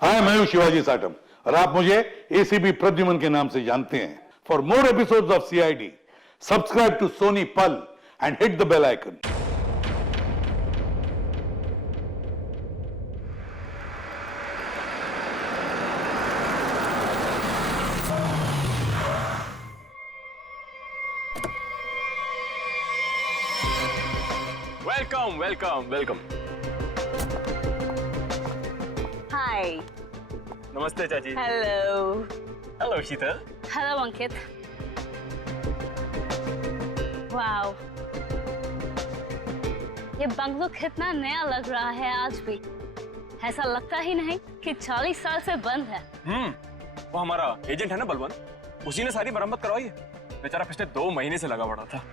हाय, मैं हूं शिवाजी साटम और आप मुझे एसीपी प्रद्युमन के नाम से जानते हैं। For more episodes of CID, subscribe to Sony Pal and hit the bell icon. Welcome welcome welcome. Hi. नमस्ते चाची। Hello. Hello Sheetal. Hello Ankit. Wow, ये बंगलो कितना नया लग रहा है आज भी। ऐसा लगता ही नहीं कि 40 साल से बंद है। वो हमारा एजेंट है ना बलवंत, उसी ने सारी मरम्मत करवाई है। बेचारा पिछले 2 महीने से लगा पड़ा था।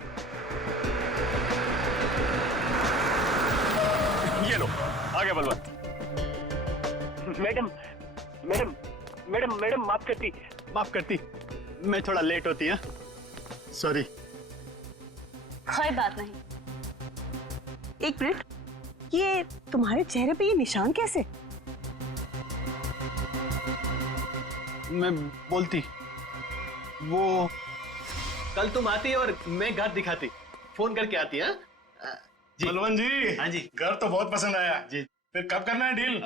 ये लो, आ गया Balwant. Madam madam madam madam माफ करती, मैं थोड़ा लेट होती है, सॉरी। कोई बात नहीं। एक मिनट, ये तुम्हारे चेहरे पे ये निशान कैसे? मैं बोलती, वो कल तुम आती और मैं घर दिखाती, फोन करके आती है। बलवंत जी। हाँ जी। घर तो बहुत पसंद आया जी। फिर कब करना है डील?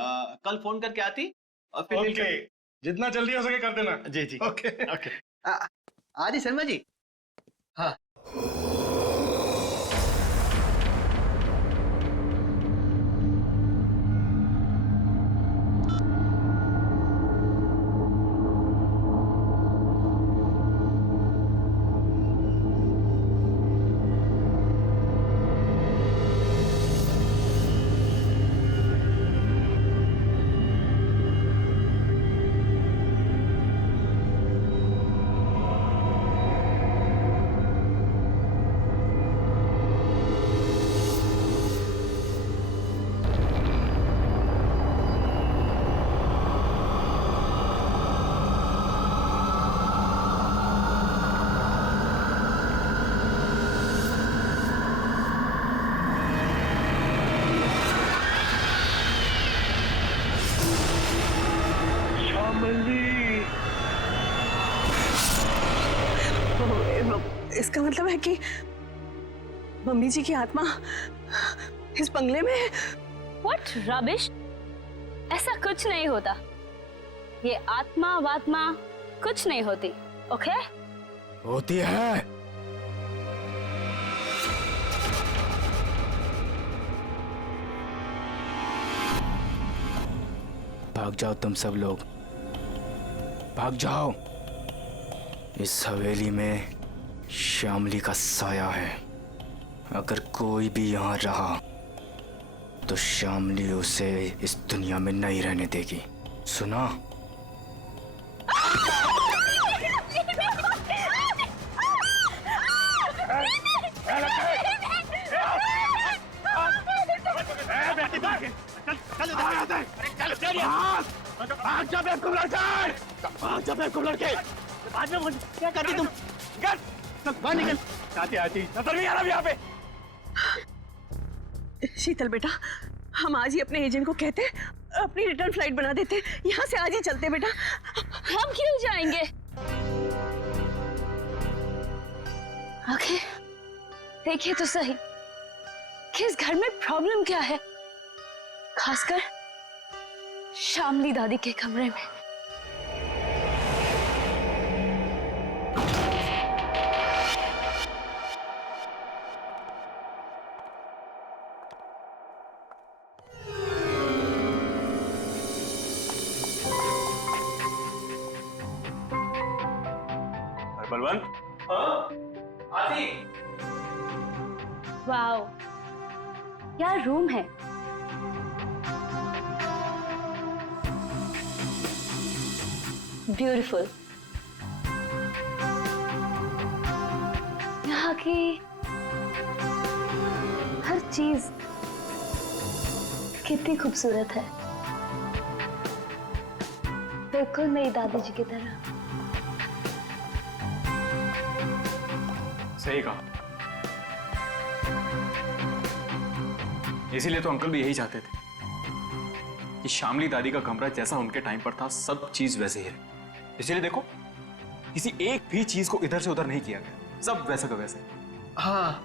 कल फोन करके आती और फिर ओके, जितना जल्दी हो सके कर देना। जी जी। Okay okay. आदि शर्मा जी। हाँ। इसका मतलब है कि मम्मी जी की आत्मा इस बंगले में है। What rubbish? ऐसा कुछ नहीं होता। ये आत्मा वात्मा कुछ नहीं होती, ओके? होती है। भाग जाओ तुम सब लोग, भाग जाओ। इस हवेली में श्यामली का साया है। अगर कोई भी यहाँ रहा तो श्यामली उसे इस दुनिया में नहीं रहने देगी, सुना? क्या करती तुम? बाहर निकल। आती नजर नहीं आ रहा यहाँ पे। शीतल बेटा, हम आज ही अपने एजेंट को कहते, अपनी रिटर्न फ्लाइट बना देते, यहाँ से आज ही चलते बेटा। हम क्यों जाएंगे? ओके, देखिए तो सही कि इस घर में प्रॉब्लम क्या है, खासकर श्यामली दादी के कमरे में। बलवंत। आती। वाओ, क्या रूम है। ब्यूटीफुल। यहाँ की हर चीज कितनी खूबसूरत है, बिल्कुल मेरी दादी जी की तरह। सही कहा। इसीलिए तो अंकल भी यही चाहते थे। कि शामली दादी का कमरा जैसा उनके टाइम पर था सब चीज वैसे ही है। इसलिए देखो किसी एक भी चीज को इधर से उधर नहीं किया गया, सब वैसा का वैसे। हाँ,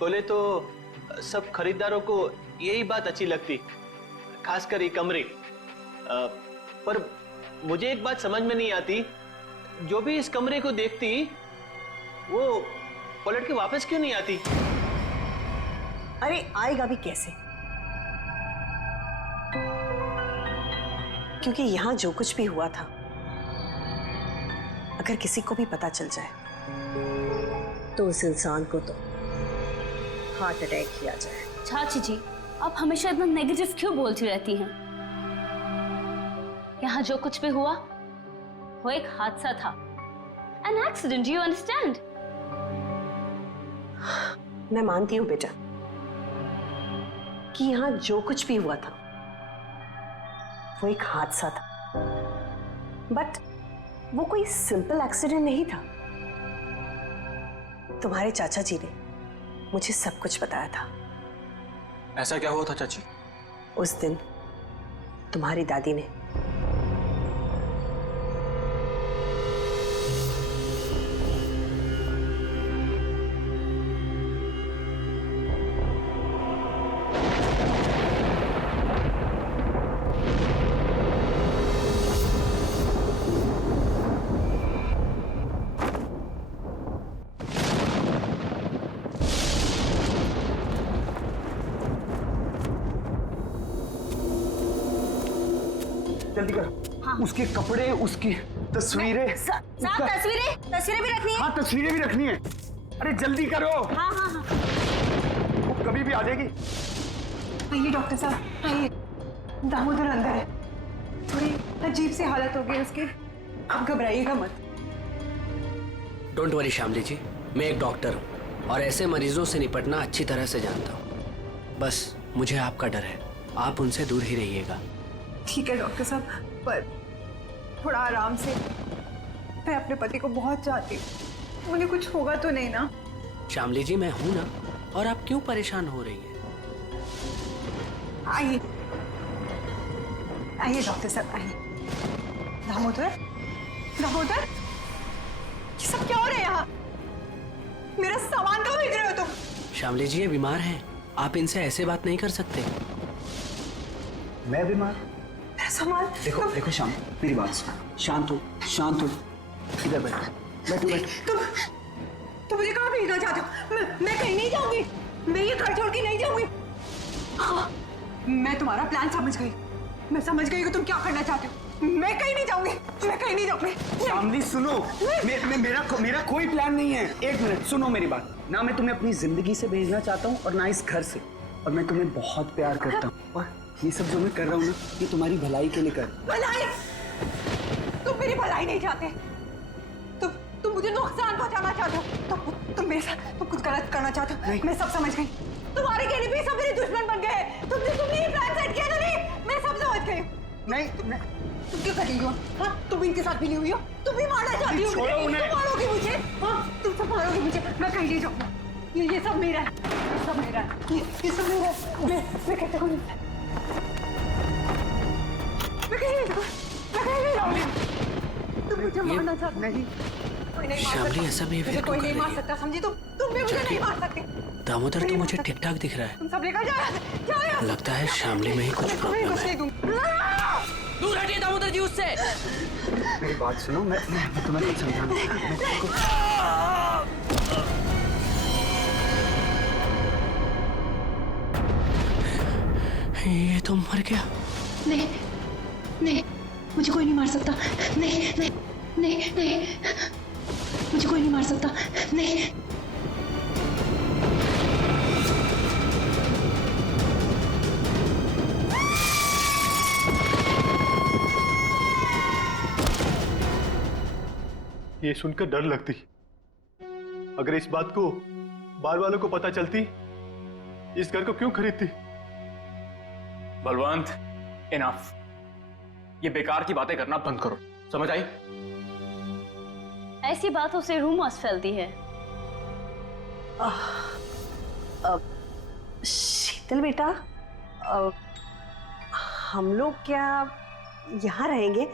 बोले तो सब खरीदारों को यही बात अच्छी लगती, खासकर ये कमरे। पर मुझे एक बात समझ में नहीं आती, जो भी इस कमरे को देखती वो पलट के वापस क्यों नहीं आती? अरे आएगा भी कैसे? क्योंकि यहां जो कुछ भी हुआ था, अगर किसी को भी पता चल जाए तो उस इंसान को तो हार्ट अटैक किया जाए। चाची जी, आप हमेशा इतना नेगेटिव क्यों बोलती रहती हैं? यहाँ जो कुछ भी हुआ वो एक हादसा था, एन एक्सीडेंट, यू अंडरस्टैंड? मैं मानती हूँ बेटा कि यहाँ जो कुछ भी हुआ था वो एक हादसा था, बट वो कोई सिंपल एक्सीडेंट नहीं था। तुम्हारे चाचा जी ने मुझे सब कुछ बताया था। ऐसा क्या हुआ था चाची? उस दिन तुम्हारी दादी ने जल्दी करो। हाँ। उसके कपड़े, उसकी तस्वीरें। साहब तस्वीरें भी रखनी है। हाँ, तस्वीरें भी रखनी है। अरे जल्दी करो। हाँ हाँ हाँ। वो कभी भी आ जाएगी। आइए डॉक्टर साहब, आइए। दामोदर अंदर है, थोड़ी अजीब सी हालत हो गई उसकी, आप घबराइएगा मत। डोंट वरी शामली जी, मैं एक डॉक्टर हूँ और ऐसे मरीजों से निपटना अच्छी तरह से जानता हूँ। बस मुझे आपका डर है, आप उनसे दूर ही रहिएगा। ठीक है डॉक्टर साहब, पर थोड़ा आराम से। मैं अपने पति को बहुत चाहती हूँ, उन्हें कुछ होगा तो नहीं ना? शामली जी मैं हूं ना, और आप क्यों परेशान हो रही हैं? आइए आइए डॉक्टर साहब, आइए। दामोदर, दामोदर, ये सब क्या हो रहा है यहाँ? मेरा सामान कहाँ भेज रहे हो तुम? शामली जी ये बीमार हैं, आप इनसे ऐसे बात नहीं कर सकते। मैं बीमार? मेरा सामान देखो देखो शाम, मेरी बात सुनो। शांत हो, शांत हो। इधर बैठो, बैठो बैठो। तुम मुझे कहाँ भेजना चाहते हो? मैं कहीं नहीं जाऊंगी, मैं ये घर छोड़ के नहीं जाऊंगी। हाँ, मैं तुम्हारा प्लान समझ गई, मैं समझ गई कि तुम क्या करना चाहते हो। मैं कहीं नहीं जाऊंगी, मैं कहीं नहीं जाऊंगी। शामली सुनो, मेरा कोई प्लान नहीं है। एक मिनट सुनो मेरी बात। ना मैं तुम्हें अपनी जिंदगी से भेजना चाहता हूँ और ना इस घर से, और मैं तुम्हें बहुत प्यार करता हूँ, और ये सब जो मैं कर रहा हूँ ना, ये तुम्हारी भलाई के लिए कर। भलाई? तुम मेरी भलाई नहीं चाहते, तुम मुझे नुकसान पहुंचाना चाहते हो, तुम मेरे साथ तुम कुछ गलत करना चाहते हो। मैं सब समझ गई, तुम्हारे कहने पे सब मेरे दुश्मन बन गए। तुमने ये प्लान सेट किया था। नहीं, मैं सब समझ गई। नहीं तुम क्यों कर रही हो? हाँ, तुम इनके साथ भी नहीं हुई हो, तुम भी मारना चाहती हो मुझे। तुम मारोगी मुझे? हाँ, तुम सब मारोगी मुझे। मैं कहीं नहीं जाऊंगा, ये सब मेरा है, ये सब मेरा है, ये सब मेरा है। मैं कहता हूँ मैं कहीं नहीं जाऊंगी। तुम मुझे मारना चाहते नहीं? शामली ऐसा बिहेवियर कोई क्यों नहीं कर मार रही है? सकता, समझी? तुम भी मुझे नहीं मार सकते। दामोदर तो मुझे ठीक ठाक दिख रहा है। तुम सब लेकर जाओ। लगता है शामली में ही कुछ प्रॉब्लम है। दूर हटिए दामोदर जी उससे। मेरी बात सुनो, मैं तुम्हें कुछ समझाना। ये तो मर गया। नहीं नहीं, मुझे कोई नहीं मार सकता। नहीं नहीं नहीं नहीं, मुझे कोई नहीं मार सकता। नहीं। ये सुनकर डर लगती, अगर इस बात को बार वालों को पता चलती, इस घर को क्यों खरीदती? बलवंत, इनफ। ये बेकार की बातें करना बंद करो, समझ आई? ऐसी बातों से रूमर्स फैलती है। शीतल बेटा, हम लोग क्या यहाँ रहेंगे?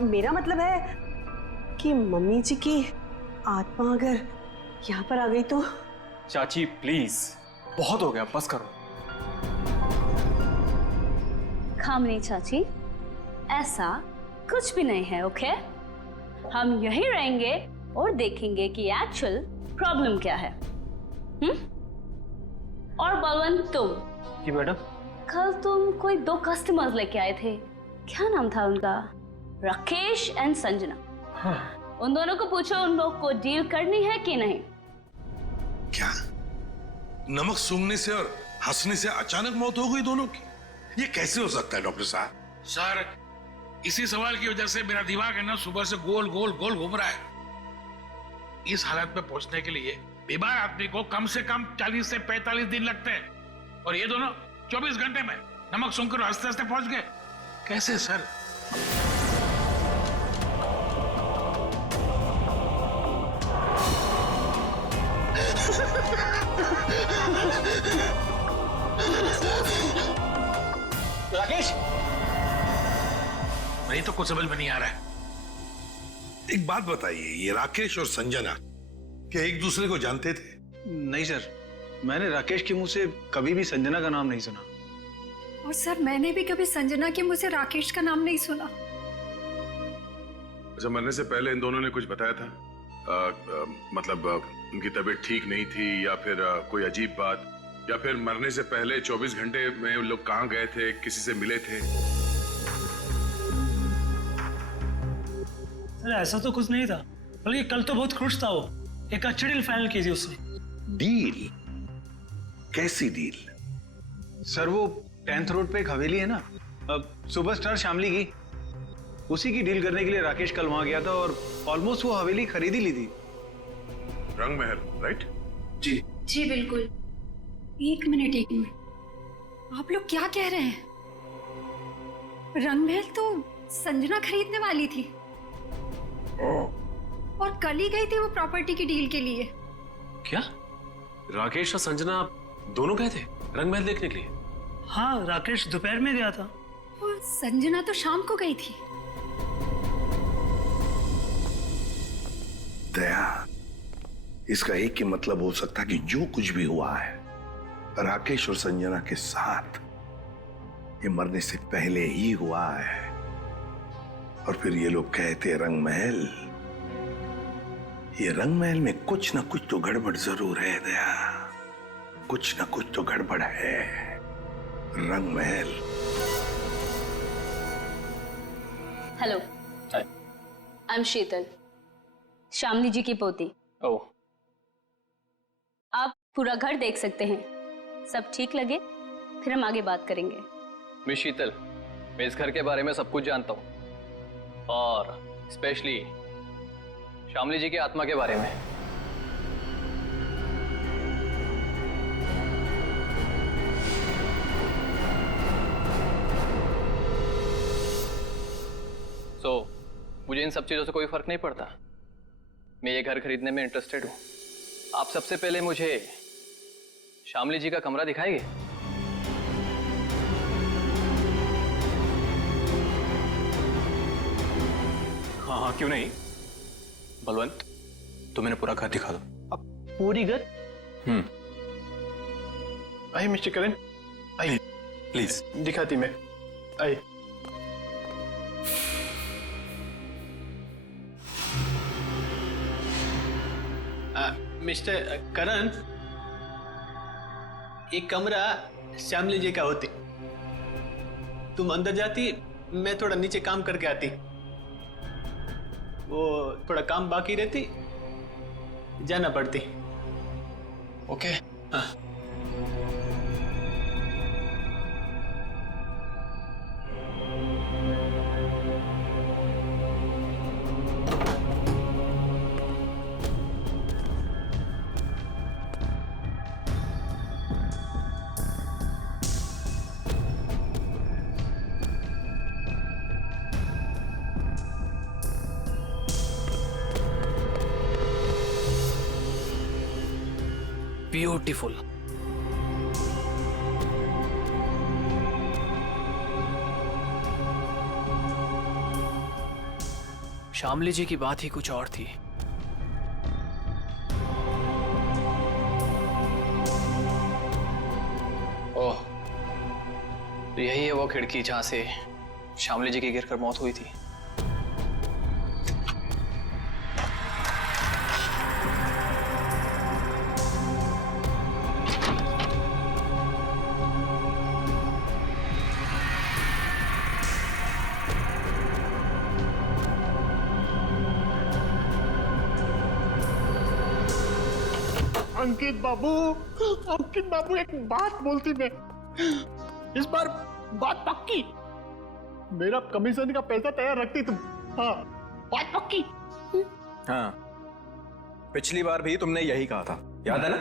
मेरा मतलब है कि मम्मी जी की आत्मा अगर यहाँ पर आ गई तो? चाची प्लीज, बहुत हो गया, बस करो। खामनी चाची, ऐसा कुछ भी नहीं है, ओके? हम यहीं रहेंगे और देखेंगे कि एक्चुअल प्रॉब्लम क्या है। और बलवंत, तुम जी मैडम। कल तुम कोई 2 कस्टमर्स लेके आए थे, क्या नाम था उनका? राकेश एंड संजना। हाँ। उन दोनों को पूछो उन लोग को डील करनी है कि नहीं। क्या नमक सूंघने से और हंसने से अचानक मौत हो गई दोनों की? ये कैसे हो सकता है डॉक्टर साहब? सर, इसी सवाल की वजह से मेरा दिमाग है ना सुबह से गोल गोल गोल घूम रहा है। इस हालत में पहुंचने के लिए बीमार आदमी को कम से कम 40 से 45 दिन लगते हैं, और ये दोनों 24 घंटे में नमक सूंघकर हंसते हंसते पहुंच गए। कैसे सर? राकेश, नहीं तो कुछ समझ में नहीं आ रहा है। एक बात बताइए, ये राकेश और संजना क्या एक दूसरे को जानते थे? नहीं सर, मैंने राकेश के मुंह से कभी भी संजना का नाम नहीं सुना। और सर, मैंने भी कभी संजना के मुंह से राकेश का नाम नहीं सुना। अच्छा, मरने से पहले इन दोनों ने कुछ बताया था? मतलब उनकी तबीयत ठीक नहीं थी, या फिर कोई अजीब बात, या फिर मरने से पहले 24 घंटे में वो लोग कहाँ गए थे, किसी से मिले थे? अरे ऐसा तो कुछ नहीं था, बल्कि कल तो बहुत खुश था वो। एक अच्छी डील फाइनल की थी उसने। डील? कैसी डील? सर, वो 10th रोड पे एक हवेली है ना, सुपरस्टार शामली की, उसी की डील करने के लिए राकेश कल वहां गया था और ऑलमोस्ट वो हवेली खरीद ही ली थी। रंग महल, राइट? जी जी बिल्कुल। एक मिनट, आप लोग क्या कह रहे हैं? रंगमहल तो संजना खरीदने वाली थी और कल ही गई थी वो प्रॉपर्टी की डील के लिए। क्या राकेश और संजना दोनों गए थे रंग महल देखने के लिए? हाँ, राकेश दोपहर में गया था और संजना तो शाम को गई थी। दया, इसका एक ही मतलब हो सकता कि जो कुछ भी हुआ है राकेश और संजना के साथ, ये मरने से पहले ही हुआ है। और फिर ये लोग कहते रंग महल, ये रंग महल में कुछ ना कुछ तो गड़बड़ जरूर है दया, कुछ ना कुछ तो गड़बड़ है। रंग महल। हेलो, हाय, आई एम शीतल, शामली जी की पोती। ओह, आप पूरा घर देख सकते हैं, सब ठीक लगे फिर हम आगे बात करेंगे। मिस शीतल, मैं इस घर के बारे में सब कुछ जानता हूँ, और स्पेशली शामली जी की आत्मा के बारे में। मुझे इन सब चीजों से कोई फर्क नहीं पड़ता। मैं ये घर खरीदने में इंटरेस्टेड हूँ। आप सबसे पहले मुझे शामली जी का कमरा दिखाएंगे? हाँ हाँ, क्यों नहीं। बलवंत, तो मैंने पूरा घर दिखा दो। अब पूरी घर? आइए मिस्टर करण, आइए प्लीज। दिखाती मैं, आइए। मिस्टर करण, एक कमरा श्यामली जी का होती, तुम अंदर जाती, मैं थोड़ा नीचे काम करके आती, वो थोड़ा काम बाकी रहती, जाना पड़ती। ओके। हाँ। ब्यूटीफुल। शामली जी की बात ही कुछ और थी। ओह, तो यही है वो खिड़की जहां से शामली जी की गिरकर मौत हुई थी। अंकित बाबू एक बात बोलती मैं, इस बार बात पक्की। मेरा कमीशन का पैसा तैयार रखती तुम। हाँ, बात पक्की। हाँ, पिछली बार भी तुमने यही कहा था, याद है ना?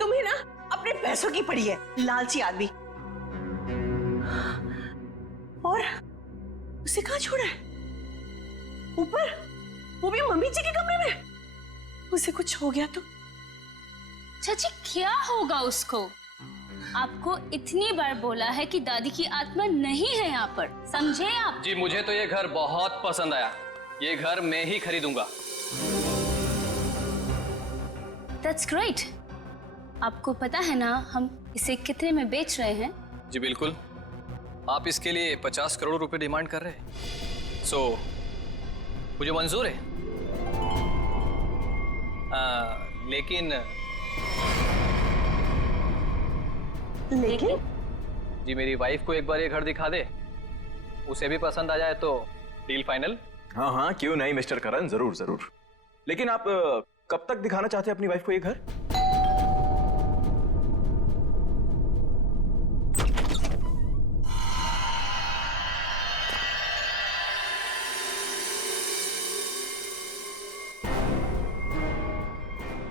तुम्हें ना अपने पैसों की पड़ी है, लालची आदमी। और उसे कहाँ छोड़ा है? ऊपर, वो भी मम्मी जी के कमरे में। उसे कुछ हो गया तो? चाची क्या होगा उसको? आपको इतनी बार बोला है कि दादी की आत्मा नहीं है यहाँ पर, समझे आप? जी मुझे तो ये घर बहुत पसंद आया, ये घर मैं ही खरीदूंगा। That's great। आपको पता है ना हम इसे कितने में बेच रहे हैं? जी बिल्कुल, आप इसके लिए 50 करोड़ रुपए डिमांड कर रहे हैं। सो मुझे मंजूर है। लेकिन जी मेरी वाइफ को एक बार ये घर दिखा दे, उसे भी पसंद आ जाए तो डील फाइनल। हाँ हाँ, क्यों नहीं मिस्टर करण, जरूर जरूर। लेकिन आप कब तक दिखाना चाहते हैं अपनी वाइफ को ये घर?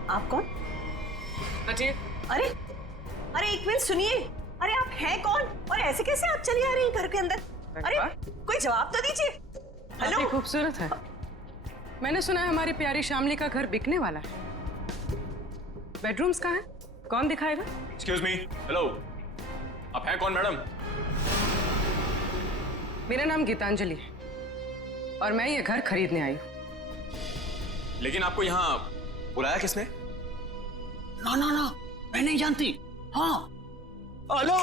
आप कौन? अरे अरे एक मिनट सुनिए। अरे आप हैं कौन और ऐसे कैसे आप चली आ रही हैं घर के अंदर? अरे कोई जवाब तो दीजिए। हेलो, खूबसूरत है। मैंने सुना है हमारी प्यारी शामली का घर बिकने वाला है। बेडरूम्स कहाँ हैं? कौन दिखाएगा? एक्सक्यूज मी, हेलो, आप हैं कौन मैडम? मेरा नाम गीतांजलि है और मैं ये घर खरीदने आई हूँ। लेकिन आपको यहाँ बुलाया किसने? ना ना ना, मैं नहीं जानती। हाँ, हेलो,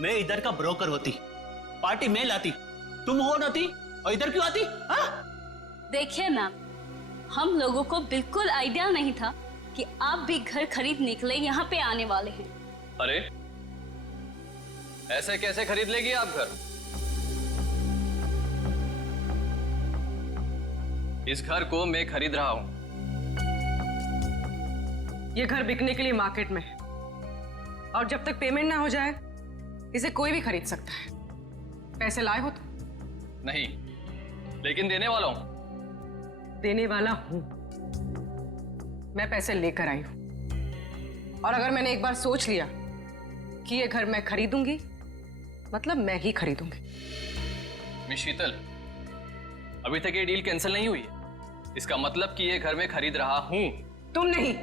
मैं इधर का ब्रोकर होती, पार्टी में लाती, तुम हो नाती और इधर क्यों आती? हाँ? देखिए मैम, हम लोगों को बिल्कुल आइडिया नहीं था कि आप भी घर खरीदने के लिए यहाँ पे आने वाले हैं। अरे ऐसे कैसे खरीद लेगी आप घर? इस घर को मैं खरीद रहा हूं। ये घर बिकने के लिए मार्केट में है और जब तक पेमेंट ना हो जाए इसे कोई भी खरीद सकता है। पैसे लाए हो तो? नहीं, लेकिन देने वाला हूं। देने वाला हूं। मैं पैसे लेकर आई हूं और अगर मैंने एक बार सोच लिया कि ये घर मैं खरीदूंगी, मतलब मैं ही खरीदूंगी। मिस शीतल, अभी तक ये डील कैंसिल नहीं हुई है। इसका मतलब कि ये घर मैं खरीद रहा हूं। तुम नहीं,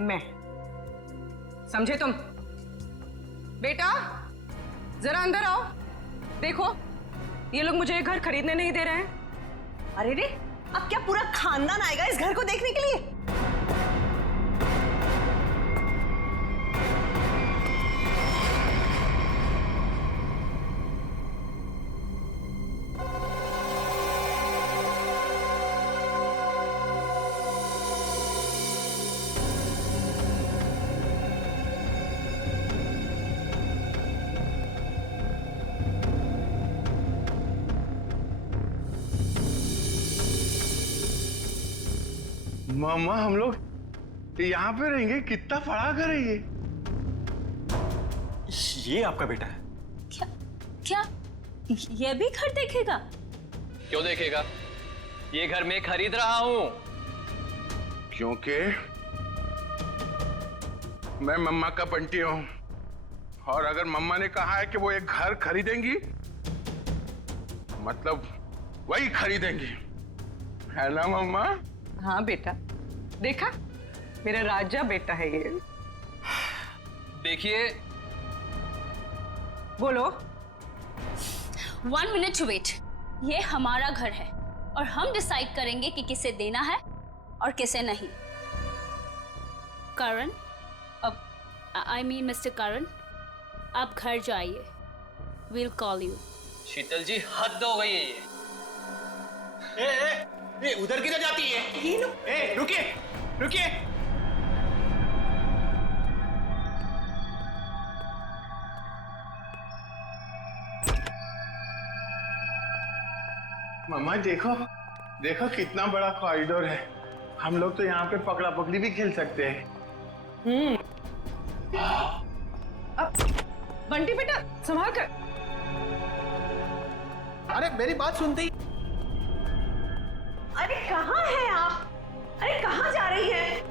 मैं। समझे तुम? बेटा जरा अंदर आओ। देखो ये लोग मुझे घर खरीदने नहीं दे रहे हैं। अरे रे, अब क्या पूरा खानदान आएगा इस घर को देखने के लिए? मामा हम लोग यहाँ पे रहेंगे? कितना बड़ा घर है ये? ये आपका बेटा है? क्या ये भी घर देखेगा? क्यों देखेगा? ये घर मैं खरीद रहा हूं। क्योंकि मैं मम्मा का बंटी हूं और अगर मम्मा ने कहा है कि वो एक घर खरीदेंगी, मतलब वही खरीदेंगी, है ना मम्मा? हाँ बेटा, देखा मेरा राजा बेटा है ये। देखिए, बोलो। 1 मिनट वेट। ये हमारा घर है और हम डिसाइड करेंगे कि किसे देना है और किसे नहीं। करण, अब आई मीन मिस्टर करण, आप घर जाइए। We'll call you. शीतल जी, हद हो गई है ये। उधर किधर जाती है? ये लो। रुकिए रुकिए। मम्मा देखो देखो कितना बड़ा कॉरिडोर है। हम लोग तो यहाँ पे पकड़ा पकड़ी भी खेल सकते हैं। बंटी बेटा संभाल कर। अरे मेरी बात सुनते ही। अरे कहाँ हैं आप? अरे कहाँ जा रही हैं?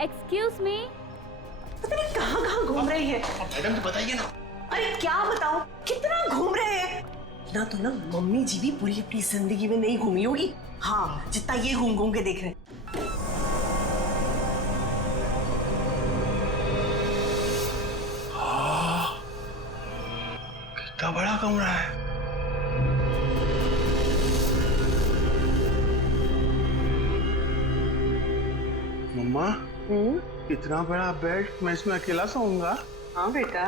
Excuse me. पता नहीं कहाँ कहाँ घूम रही है। मैडम तो बताइए ना। अरे क्या बताऊं, कितना घूम रहे हैं। ना तो ना मम्मी जी भी पूरी अपनी जिंदगी में नहीं घूमी होगी, हाँ, जितना ये घूम घूम के देख रहे हैं। कितना बड़ा कमरा है। मम्मा, इतना बड़ा बेड, मैं इसमें अकेला सोऊंगा? हाँ बेटा।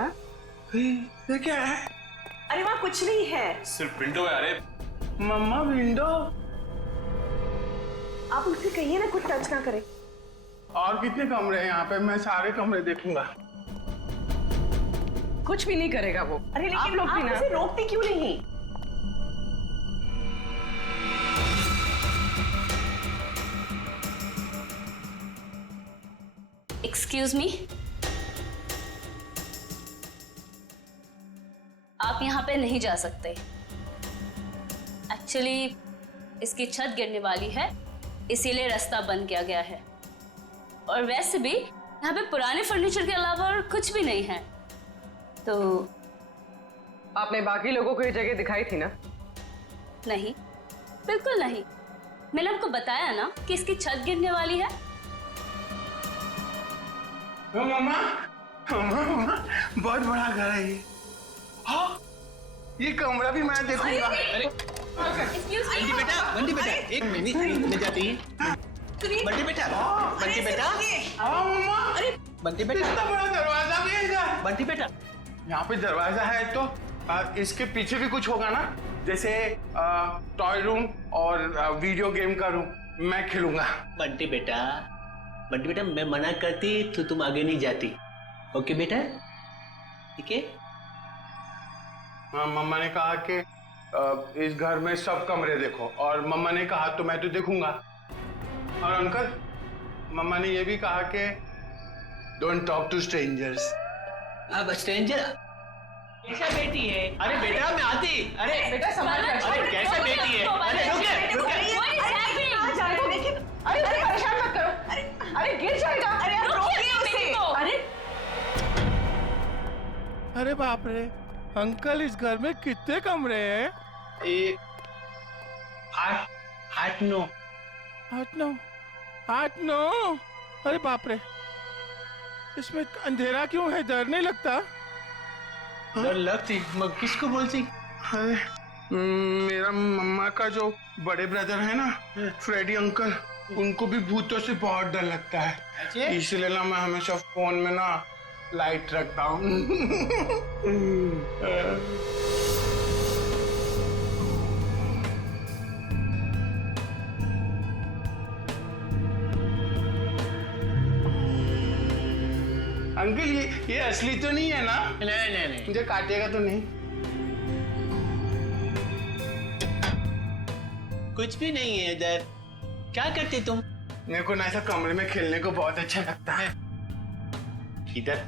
ये क्या है? अरे वहाँ कुछ नहीं है। सिर्फ विंडो है। अरे मम्मा विंडो। आप मुझसे कहिए ना कुछ टच ना करें। और कितने कमरे हैं यहाँ पे? मैं सारे कमरे देखूंगा। कुछ भी नहीं करेगा वो। अरे लेकिन आप लोग भी ना मुझे रोकते क्यों नहीं? Excuse me. आप यहाँ पे नहीं जा सकते। एक्चुअली इसकी छत गिरने वाली है, इसीलिए रास्ता बंद किया गया है। और वैसे भी यहाँ पे पुराने फर्नीचर के अलावा और कुछ भी नहीं है। तो आपने बाकी लोगों को ये जगह दिखाई थी ना? नहीं, बिल्कुल नहीं। मैंने आपको बताया ना कि इसकी छत गिरने वाली है। मम्मा, मम्मा, बहुत बड़ा घर है ये। हाँ, ये कमरा भी मैं देखूंगा। बंटी बेटा, एक मिनट में जाती है। बंटी बेटा, बंटी बेटा, हाँ मम्मा। अरे बंटी बेटा, इतना बड़ा दरवाजा भी है इधर। बंटी बेटा, यहाँ पे दरवाजा है तो इसके पीछे भी कुछ होगा ना, जैसे टॉय रूम और वीडियो गेम का रूम। मैं खेलूंगा। बंटी बेटा, मैं मना करती तो तुम आगे नहीं जाती। ओके बेटा, ठीक है? हाँ, मम्मा ने कहा कि इस घर में सब कमरे देखो, और मम्मा ने कहा तो मैं तो देखूंगा। और अंकल, मम्मा ने ये भी कहा कि डोंट टॉक टू स्ट्रेंजर्स। अब स्ट्रेंजर कैसा बेटी है? अरे बेटा मैं आती। अरे बेटा संभाल कर। अरे कैसा बेटी है? अरे रुके। अरे परेशान मत करो। अरे गिर जाएगा। अरे आप रोकिए उसे। अरे अरे बाप रे अंकल, इस घर में कितने कमरे हैं? आठ नौ। अरे बाप रे, इसमें अंधेरा क्यों है? डर नहीं लगता? डर लगती, मैं किसको बोलती? अरे मेरा मम्मा का जो बड़े ब्रदर है ना, फ्रेडी अंकल, उनको भी भूतों से बहुत डर लगता है। इसलिए ना मैं हमेशा फोन में ना लाइट रखता हूँ। अंकल ये असली तो नहीं है ना? नहीं। मुझे काटेगा तो नहीं? कुछ भी नहीं है इधर। क्या करते तुम? मेरे को ना ऐसा कमरे में खेलने को बहुत अच्छा लगता है। इधर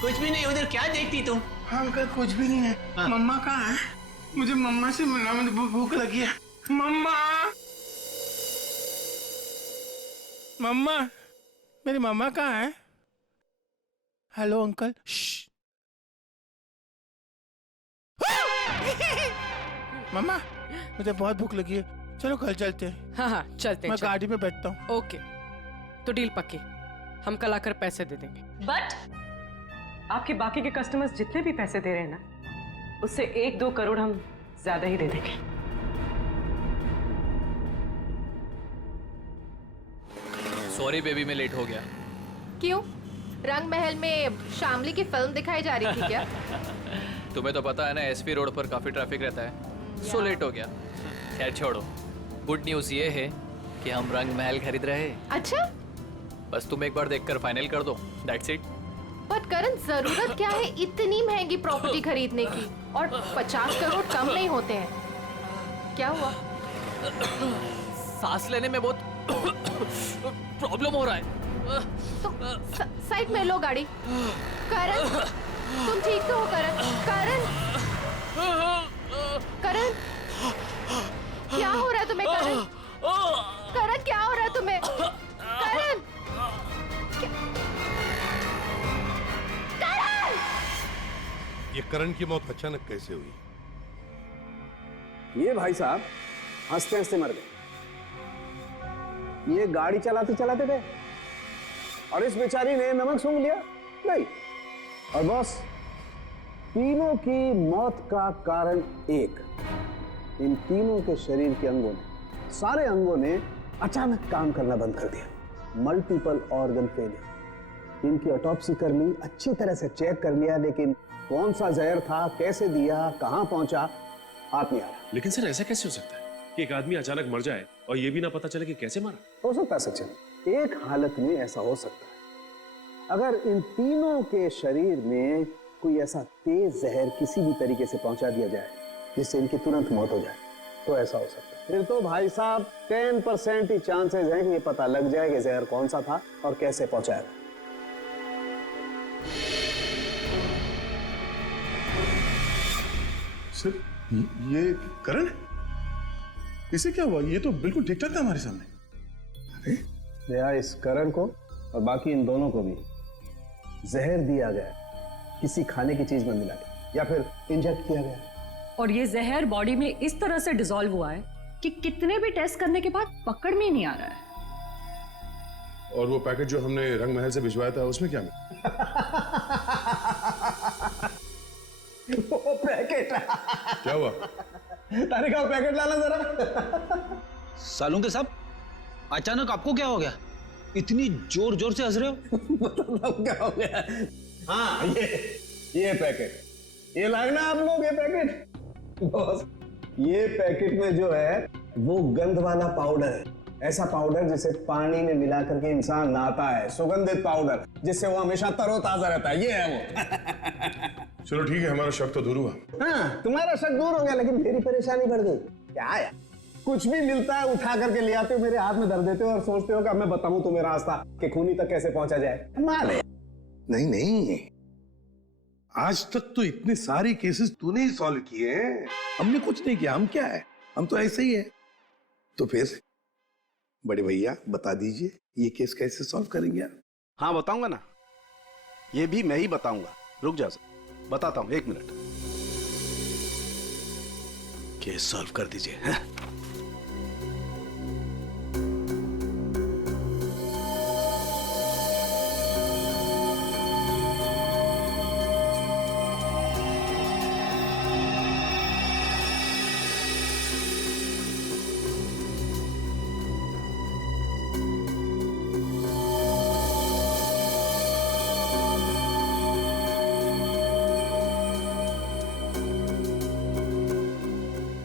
कुछ भी नहीं। उधर क्या देखती तुम? हाँ अंकल, कुछ भी नहीं है। हाँ। मम्मा कहाँ है? मुझे मम्मा से मिलना, मुझे भूख लगी है। मम्मा, मेरी मम्मा कहाँ है? Hello uncle. मम्मा मुझे बहुत भूख लगी है, चलो घर चलते हैं। हाँ हाँ चलते हैं। मैं गाड़ी में बैठता हूँ। ओके, तो डील पक्की, हम कल आकर पैसे दे देंगे। बट आपके बाकी के कस्टमर्स जितने भी पैसे दे रहे हैं ना, उससे 1-2 करोड़ हम ज्यादा ही दे देंगे। सॉरी बेबी, मैं लेट हो गया। क्यों? रंग महल में शामली की फिल्म दिखाई जा रही थी क्या? तुम्हें तो पता है ना, एसपी रोड पर काफी ट्रैफिक रहता है, सो लेट हो गया। खैर छोड़ो, गुड न्यूज़ ये है कि हम रंग महल खरीद रहे हैं। अच्छा, बस तुम एक बार देखकर फाइनल कर दो, दैट्स इट। बट करण जरूरत क्या है इतनी महंगी प्रॉपर्टी खरीदने की? और 50 करोड़ कम नहीं होते हैं। क्या हुआ? सांस लेने में बहुत प्रॉब्लम हो रहा है। तो साइड में लो गाड़ी। करण, तुम ठीक तो हो? करण, करण, करण, क्या हो रहा है तुम्हें? करण, करण क्या हो रहा है तुम्हें? करण, करण! ये करण की मौत अचानक कैसे हुई? ये भाई साहब हंसते हंसते मर गए। ये गाड़ी चलाते चलाते गए और इस बेचारी ने नमक सूंघ लिया नहीं। और बॉस, तीनों की मौत का कारण एक, इन तीनों के शरीर के अंगों ने, सारे अंगों ने अचानक काम करना बंद कर दिया। Multiple organ failure. इनकी ऑटोप्सी कर ली, अच्छी तरह से चेक कर लिया, लेकिन कौन सा जहर था, कैसे दिया, कहां पहुंचा, हाथ नहीं आ रहा। लेकिन सर ऐसा कैसे हो सकता है कि एक आदमी अचानक मर जाए और ये भी ना पता चले कि कैसे मरा? हो सकता है सचिन, एक हालत में ऐसा हो सकता है, अगर इन तीनों के शरीर में कोई ऐसा तेज जहर किसी भी तरीके से पहुंचा दिया जाए जिससे इनकी तुरंत मौत हो जाए, तो ऐसा हो सकता है। फिर तो भाई साहब 10% ही चांसेस हैं कि ये पता लग जाए कि जहर कौन सा था और कैसे पहुंचाया। सर ये करण, इसे क्या हुआ? ये तो बिल्कुल ठीक ठाक था हमारे सामने। अरे इस करण को और बाकी इन दोनों को भी जहर दिया गया, किसी खाने की चीज में मिला के या फिर इंजेक्ट किया गया। और ये जहर बॉडी में इस तरह से डिसॉल्व हुआ है कि कितने भी टेस्ट करने के बाद पकड़ में नहीं आ रहा है। और वो पैकेट जो हमने रंग महल से भिजवाया था उसमें क्या मिला? वो पैकेट क्या हुआ? तारे का पैकेट लाना जरा। सालूं के साहब, अचानक आपको क्या हो गया? इतनी जोर जोर से हंस रहे हो? मतलब क्या हो गया? हाँ, ये पैकेट, ये लाए ना आप लोग ये पैकेट। बॉस, ये पैकेट में जो है वो गंध वाला पाउडर है, ऐसा पाउडर जिसे पानी में मिला करके इंसान नहाता है, सुगंधित पाउडर जिससे वो हमेशा तरोताजा रहता है, ये है वो। चलो ठीक है, हमारा शक तो दूर हुआ। हाँ, तुम्हारा शक दूर हो गया, लेकिन मेरी परेशानी बढ़ गई। क्या यार, कुछ भी मिलता है उठा करके ले आते हो, मेरे हाथ में धर देते हो और सोचते हो कि अब मैं बताऊं तुम्हें रास्ता कि खूनी तक कैसे पहुंचा जाए। माले नहीं नहीं, आज तक तो इतने सारे केसेस तूने ही सॉल्व किए हैं, हमने कुछ नहीं किया। हम क्या है, हम तो ऐसे ही है। तो फिर बड़े भैया बता दीजिए ये केस कैसे सॉल्व करेंगे आप? हाँ बताऊंगा ना, ये भी मैं ही बताऊंगा। रुक जा सर, बताता हूं, 1 मिनट। केस सॉल्व कर दीजिए। है?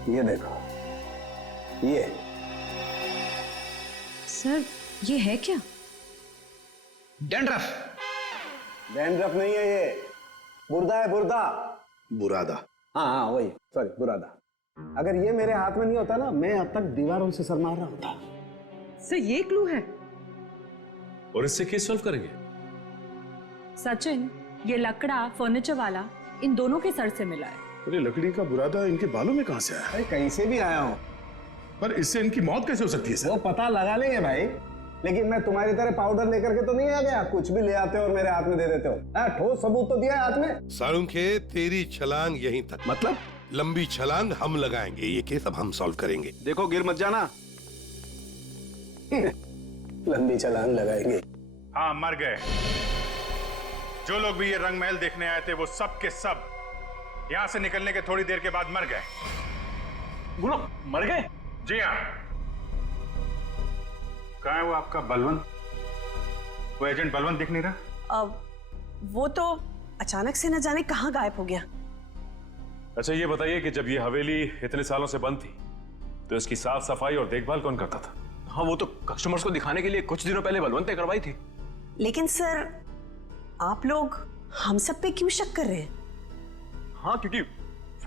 ये देखो, ये सर ये है क्या? डैंड्रफ। डैंड्रफ नहीं है, ये बुर्दा है, बुर्दा। बुरादा। हाँ हाँ वही, सॉरी, बुरादा। अगर ये मेरे हाथ में नहीं होता ना, मैं अब तक दीवारों से सर मार रहा होता। सर ये क्लू है और इससे केस सॉल्व करेंगे। सचिन, ये लकड़ा फर्नीचर वाला इन दोनों के सर से मिला है। अरे लकड़ी का बुरादा इनके बालों में कहां से आया? अरे कहीं से भी आया हो, पर इससे इनकी मौत कैसे हो सकती है सर? वो पता लगा लेंगे भाई। लेकिन मैं तुम्हारी तरह पाउडर लेकर के तो नहीं आ गया, कुछ भी ले आते हो और मेरे हाथ में दे देते हो। ठोस सबूत तो दिया है हाथ में। सालुंखे, तेरी छलांग यहीं तक। मतलब लंबी छलांग हम लगाएंगे, ये केस अब हम सॉल्व करेंगे। देखो गिर मत जाना। लंबी छलांग लगाएंगे। हाँ, मर गए। जो लोग भी ये रंग महल देखने आए थे वो सब के सब यहाँ से निकलने के थोड़ी देर के बाद मर गए। गुरु मर गए? जी हाँ। कहाँ है वो आपका बलवंत? वो एजेंट बलवंत दिख नहीं रहा। वो तो अचानक से न जाने कहाँ गायब हो गया। अच्छा ये बताइए कि जब ये हवेली इतने सालों से बंद थी तो इसकी साफ सफाई और देखभाल कौन करता था? हाँ, वो तो कस्टमर्स को दिखाने के लिए कुछ दिनों पहले बलवंत ने करवाई थी। लेकिन सर, आप लोग हम सब पे क्यों शक कर रहे हैं? हाँ, क्योंकि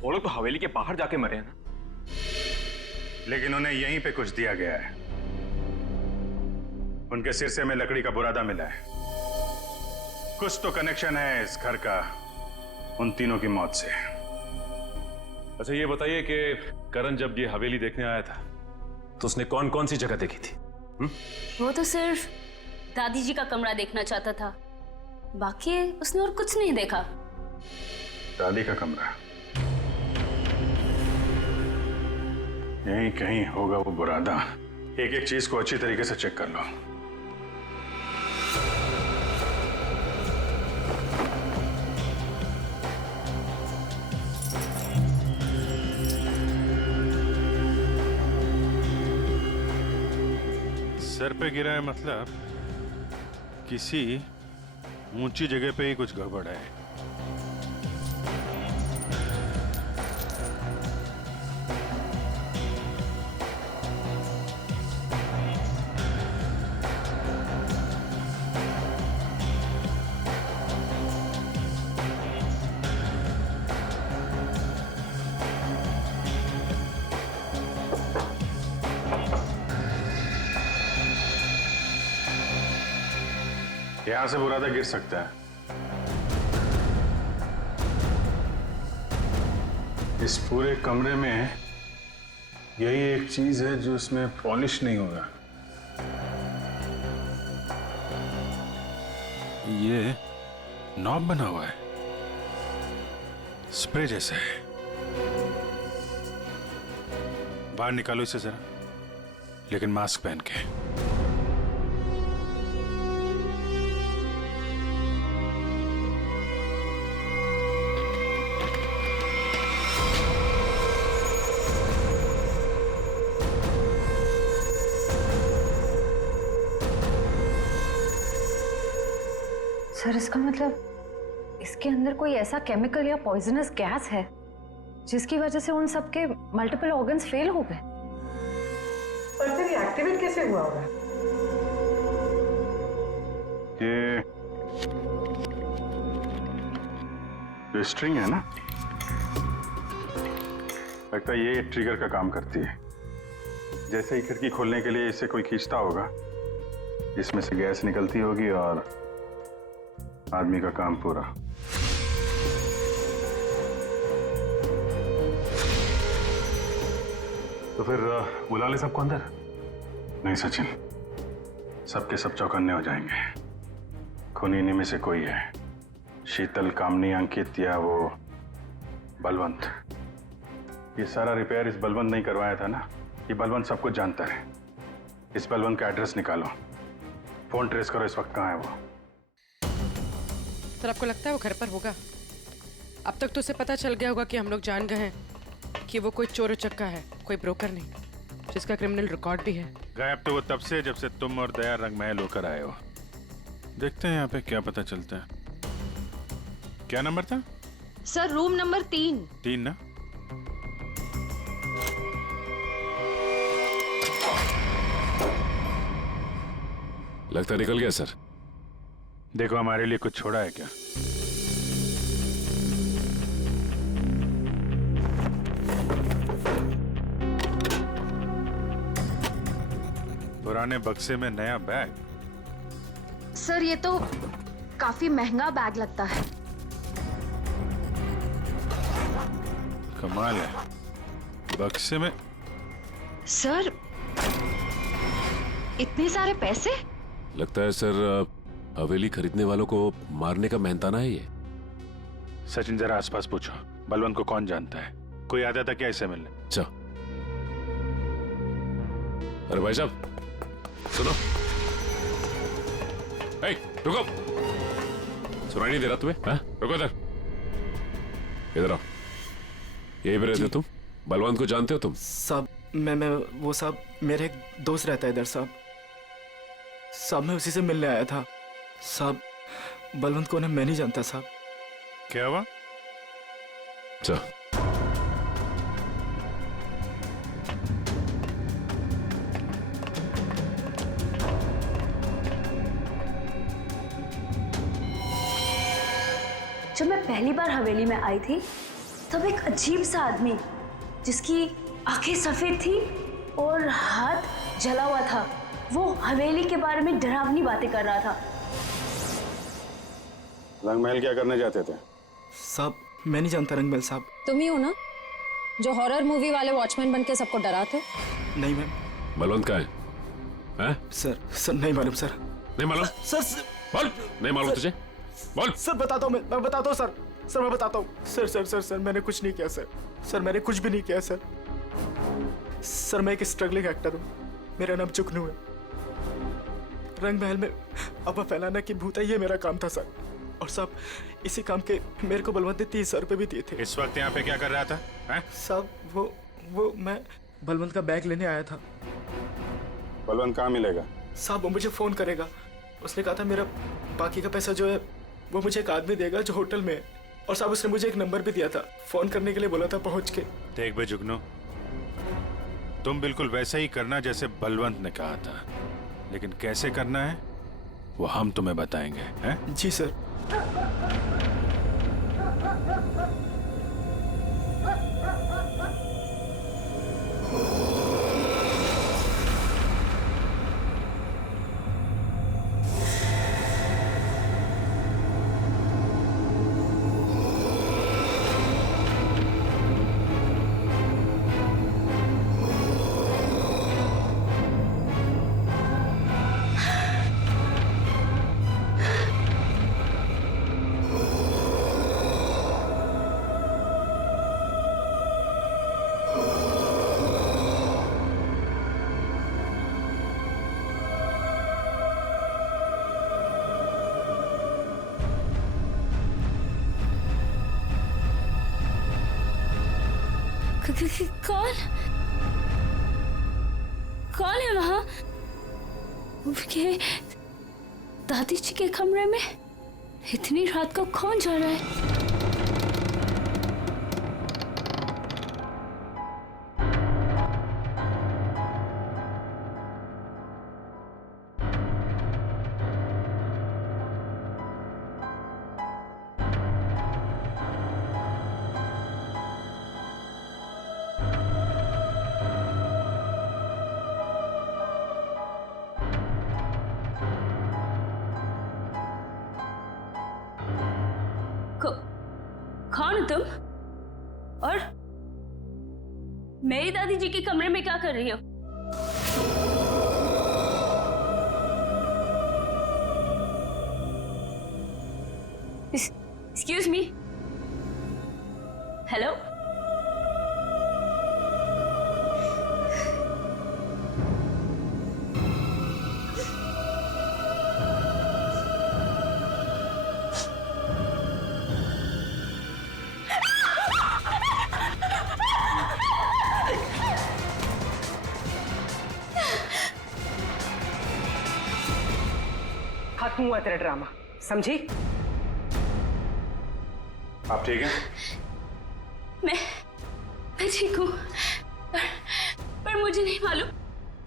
वो लोग तो हवेली के बाहर जाके मरे हैं ना। लेकिन उन्हें यहीं पे कुछ दिया गया है। उनके सिरसे में लकड़ी का बुरादा मिला है। कुछ तो कनेक्शन है इस घर का उन तीनों की मौत से। अच्छा ये बताइए कि करण जब ये हवेली देखने आया था तो उसने कौन कौन सी जगह देखी थी? वो तो सिर्फ दादी जी का कमरा देखना चाहता था, बाकी उसने और कुछ नहीं देखा। दादी का कमरा? यहीं कहीं होगा वो बुरादा। एक एक चीज को अच्छी तरीके से चेक कर लो। सर पे गिरा है मतलब किसी ऊंची जगह पे ही कुछ गड़बड़ है। यहां से बुरादा गिर सकता है। इस पूरे कमरे में यही एक चीज है जो इसमें पॉलिश नहीं होगा। ये नॉब बना हुआ है, स्प्रे जैसा है। बाहर निकालो इसे जरा, लेकिन मास्क पहन के। सर इसका मतलब इसके अंदर कोई ऐसा केमिकल या पॉइजनस गैस है जिसकी वजह से उन सबके मल्टीपल ऑर्गन्स फेल हो गए। पर फिर ये एक्टिवेट कैसे हुआ होगा? ये स्ट्रिंग है ना, लगता है ये ट्रिगर का काम करती है। जैसे ही खिड़की खोलने के लिए इसे कोई खींचता होगा, इसमें से गैस निकलती होगी और आदमी का काम पूरा। तो फिर बुला ले सबको अंदर। नहीं सचिन, सबके सब चौकन्ने हो जाएंगे। खूनी इन्हीं में से कोई है, शीतल, कामनी, अंकित या वो बलवंत। ये सारा रिपेयर इस बलवंत नहीं करवाया था ना। ये बलवंत सब कुछ जानता है। इस बलवंत का एड्रेस निकालो, फोन ट्रेस करो, इस वक्त कहाँ है वो। सर आपको लगता है वो घर पर होगा? अब तक तो उसे पता चल गया होगा कि हम लोग जान गए हैं कि वो कोई चोर उचक्का है, कोई ब्रोकर नहीं, जिसका क्रिमिनल रिकॉर्ड भी है। गायब तो वो तब से जब से तुम और दया रंग महल होकर आए हो। देखते हैं यहाँ पे क्या पता चलता है। क्या नंबर था? Sir room number 3। 3 ना? लगता निकल गया सर। देखो हमारे लिए कुछ छोड़ा है क्या? पुराने बक्से में नया बैग? सर ये तो काफी महंगा बैग लगता है। कमाल है, बक्से में। सर इतने सारे पैसे? लगता है सर हवेली खरीदने वालों को मारने का मेहनताना है ये। सचिन जरा आसपास पूछो, बलवंत को कौन जानता है? कोई आता था क्या इससे मिलने? अच्छा। अरे भाई साहब सुनो। ए, रुको, सुनाई नहीं दे रहा तुम्हें? हाँ? रुको इधर, इधर आओ। यही पे रहते हो तुम? बलवंत को जानते हो तुम? साहब मैं वो साहब मेरे एक दोस्त रहता है इधर साहब। साहब मैं उसी से मिलने आया था साहब। बलवंत को मैं नहीं जानता साहब। क्या हुआ? अच्छा, जब मैं पहली बार हवेली में आई थी तब एक अजीब सा आदमी जिसकी आंखें सफेद थी और हाथ जला हुआ था, वो हवेली के बारे में डरावनी बातें कर रहा था। रंगमहल क्या करने जाते थे? साहब मैं नहीं जानता रंगमहल साहब। तुम ही हो ना जो हॉरर मूवी वाले वॉचमैन बन के सबको डराते? नहीं मैम। बलवंत कहाँ है? हैं? सर नहीं मालूम सर। नहीं मालूम? सर बोल, नहीं मालूम तुझे? बोल। सर बताता हूँ, मैं बताता हूँ सर। सर मैं बताता हूँ सर। सर सर सर मैंने कुछ नहीं किया सर। सर मैंने कुछ भी नहीं किया सर। सर मैं एक स्ट्रगलिंग एक्टर हूँ, मेरा नाम जुगनू है। रंगमहल में अफवाह फैलाना कि भूत है, ये मेरा काम था सर। और साहब इसी काम के मेरे को बलवंत ने 30,000 रुपये भी दिए थे। इस वक्त यहाँ पे क्या कर रहा था? साहब वो मैं बलवंत का बैग लेने आया था। बलवंत कहाँ मिलेगा? साहब वो मुझे फोन करेगा। उसने कहा था मेरा बाकी का पैसा जो है वो मुझे एक आदमी देगा जो होटल में है। और साहब उसने मुझे एक नंबर भी दिया था, फोन करने के लिए बोला था पहुंच के। देख बे जुगनू, तुम बिल्कुल वैसा ही करना जैसे बलवंत ने कहा था, लेकिन कैसे करना है वो हम तुम्हें बताएंगे। हैं? जी सर। कौन है वहां? दादी जी के कमरे में इतनी रात को कौन जा रहा है? कौन हो तुम? और मेरी दादी जी के कमरे में क्या कर रही हो? Excuse me. हेलो? खत्म हुआ तेरा ड्रामा, समझी? आप ठीक हैं? मैं ठीक हूँ, पर मुझे नहीं मालूम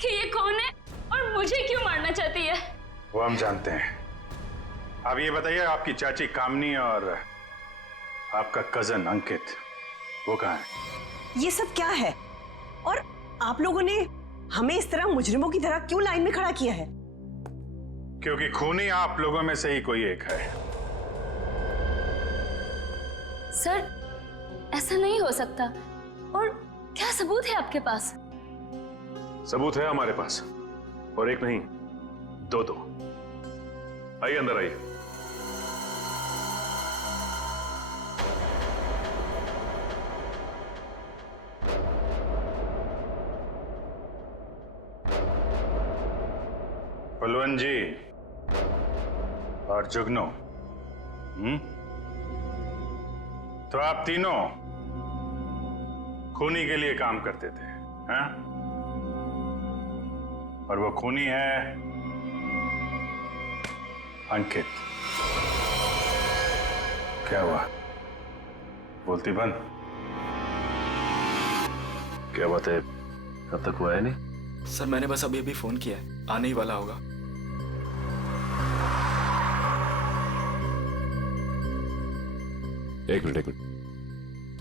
कि ये कौन है और मुझे क्यों मारना चाहती है। वो हम जानते हैं। आप ये बताइए, आपकी चाची कामनी और आपका कजन अंकित वो कहाँ है? ये सब क्या है? और आप लोगों ने हमें इस तरह मुजरिमों की तरह क्यों लाइन में खड़ा किया है? क्योंकि खूनी आप लोगों में से ही कोई एक है। सर ऐसा नहीं हो सकता। और क्या सबूत है आपके पास? सबूत है हमारे पास, और एक नहीं, दो दो। आइए अंदर आइए। बलवंत जी और जुगनू, तो आप तीनों खूनी के लिए काम करते थे, हैं? और वो खूनी है अंकित। क्या हुआ? बोलती बंद। क्या बात है, अब तक वो आया नहीं? सर मैंने बस अभी अभी फोन किया है, आने ही वाला होगा। एक मिनट,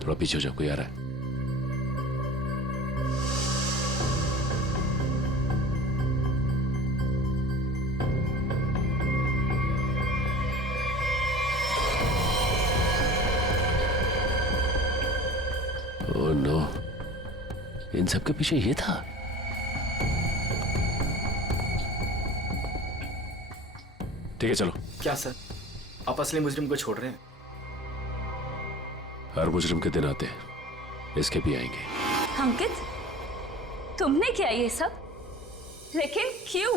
थोड़ा पीछे हो जाओ, कोई आ रहा है। ओह नो, इन सब के पीछे ये था। ठीक है चलो। क्या सर, आप असली मुजरिम को छोड़ रहे हैं? हर मुजरिम के दिन आते हैं, इसके भी आएंगे। अंकित, तुमने किया ये सब? लेकिन क्यों?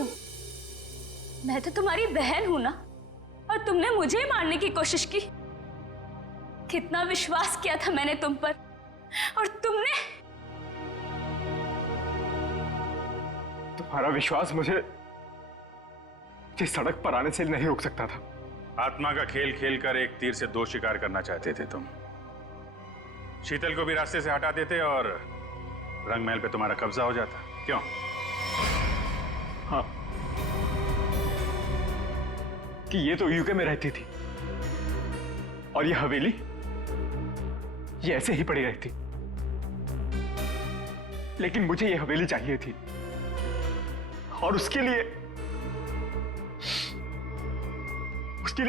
मैं तो तुम्हारी बहन हूं ना, और तुमने मुझे मारने की कोशिश की। कितना विश्वास किया था मैंने तुम पर, और तुमने। तुम्हारा विश्वास मुझे इस सड़क पर आने से नहीं रोक सकता था। आत्मा का खेल खेलकर एक तीर से दो शिकार करना चाहते थे तुम। शीतल को भी रास्ते से हटा देते और रंग महल पे तुम्हारा कब्जा हो जाता। क्यों? हाँ, कि ये तो यूके में रहती थी और ये हवेली ये ऐसे ही पड़ी रहती, लेकिन मुझे ये हवेली चाहिए थी और उसके लिए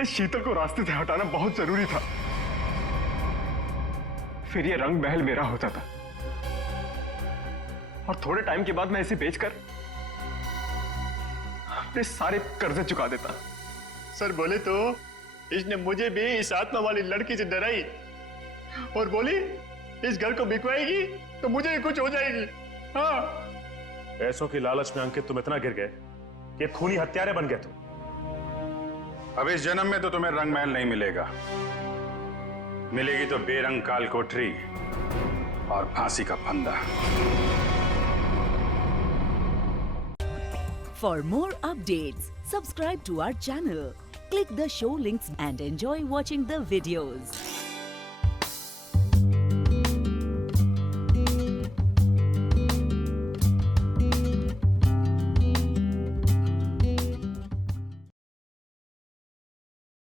शीतल को रास्ते से हटाना बहुत जरूरी था। फिर ये रंग महल मेरा होता था और थोड़े टाइम के बाद मैं इसे बेचकर अपने सारे कर्जे चुका देता। सर बोले तो इसने मुझे भी इस आत्मा वाली लड़की से डराई और बोली इस घर को बिकवाएगी तो मुझे ही कुछ हो जाएगी। हाँ, पैसों की लालच में अंकित तुम इतना गिर गए कि खूनी हत्यारे बन गए तुम। अब इस जन्म में तो तुम्हें रंग महल नहीं मिलेगा, मिलेगी तो बेरंग काल कोठरी और फांसी का फंदा। For more updates, subscribe to our channel, click the show links and enjoy watching the videos.